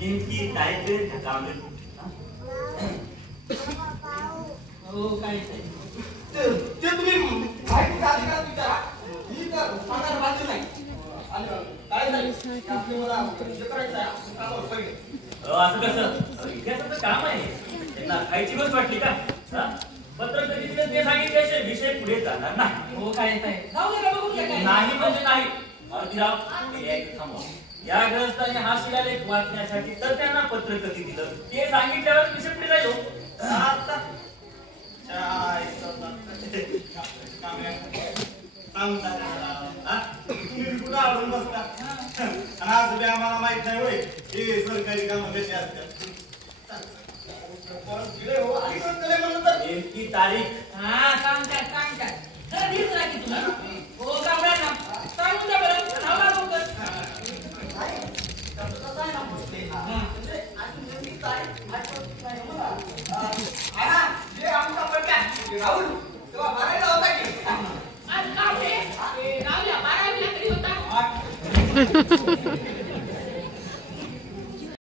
नेमकी तारीख वेळ काम हो काय ते तुम्ही माहिती का विचारा मी तर सांगायला बाकी नाही आणि काय झालं आपली मला हे करायचं आहे कामावर पहिले असं कसं इतिहासाचं काम आहे त्यांना खायची गोष्ट वाटली का पत्र कधी ते सांगितल्याशिवाय विषय पुढे जाणार नाही हो काय जाऊ दे बघू काय नाही म्हणजे नाही अर्धीराव थांबवा या ग्रस्ताने हा शिलालेख वाचण्यासाठी तर त्यांना पत्र कधी दिलं ते सांगितल्यावर विषय पुढे जाईल आता आवडून बसता आणि आज आम्हाला माहित नाही होय हे सरकारी कामं कशी असतात नेमकी तारीख हा सांगतात जरा धीर धरा की तुम्ही हो कामरा ना सांगून द्या बरं नाव लवकर राहुल तेव्हा बारायला होता की आज राहुल बारावीला तरी होता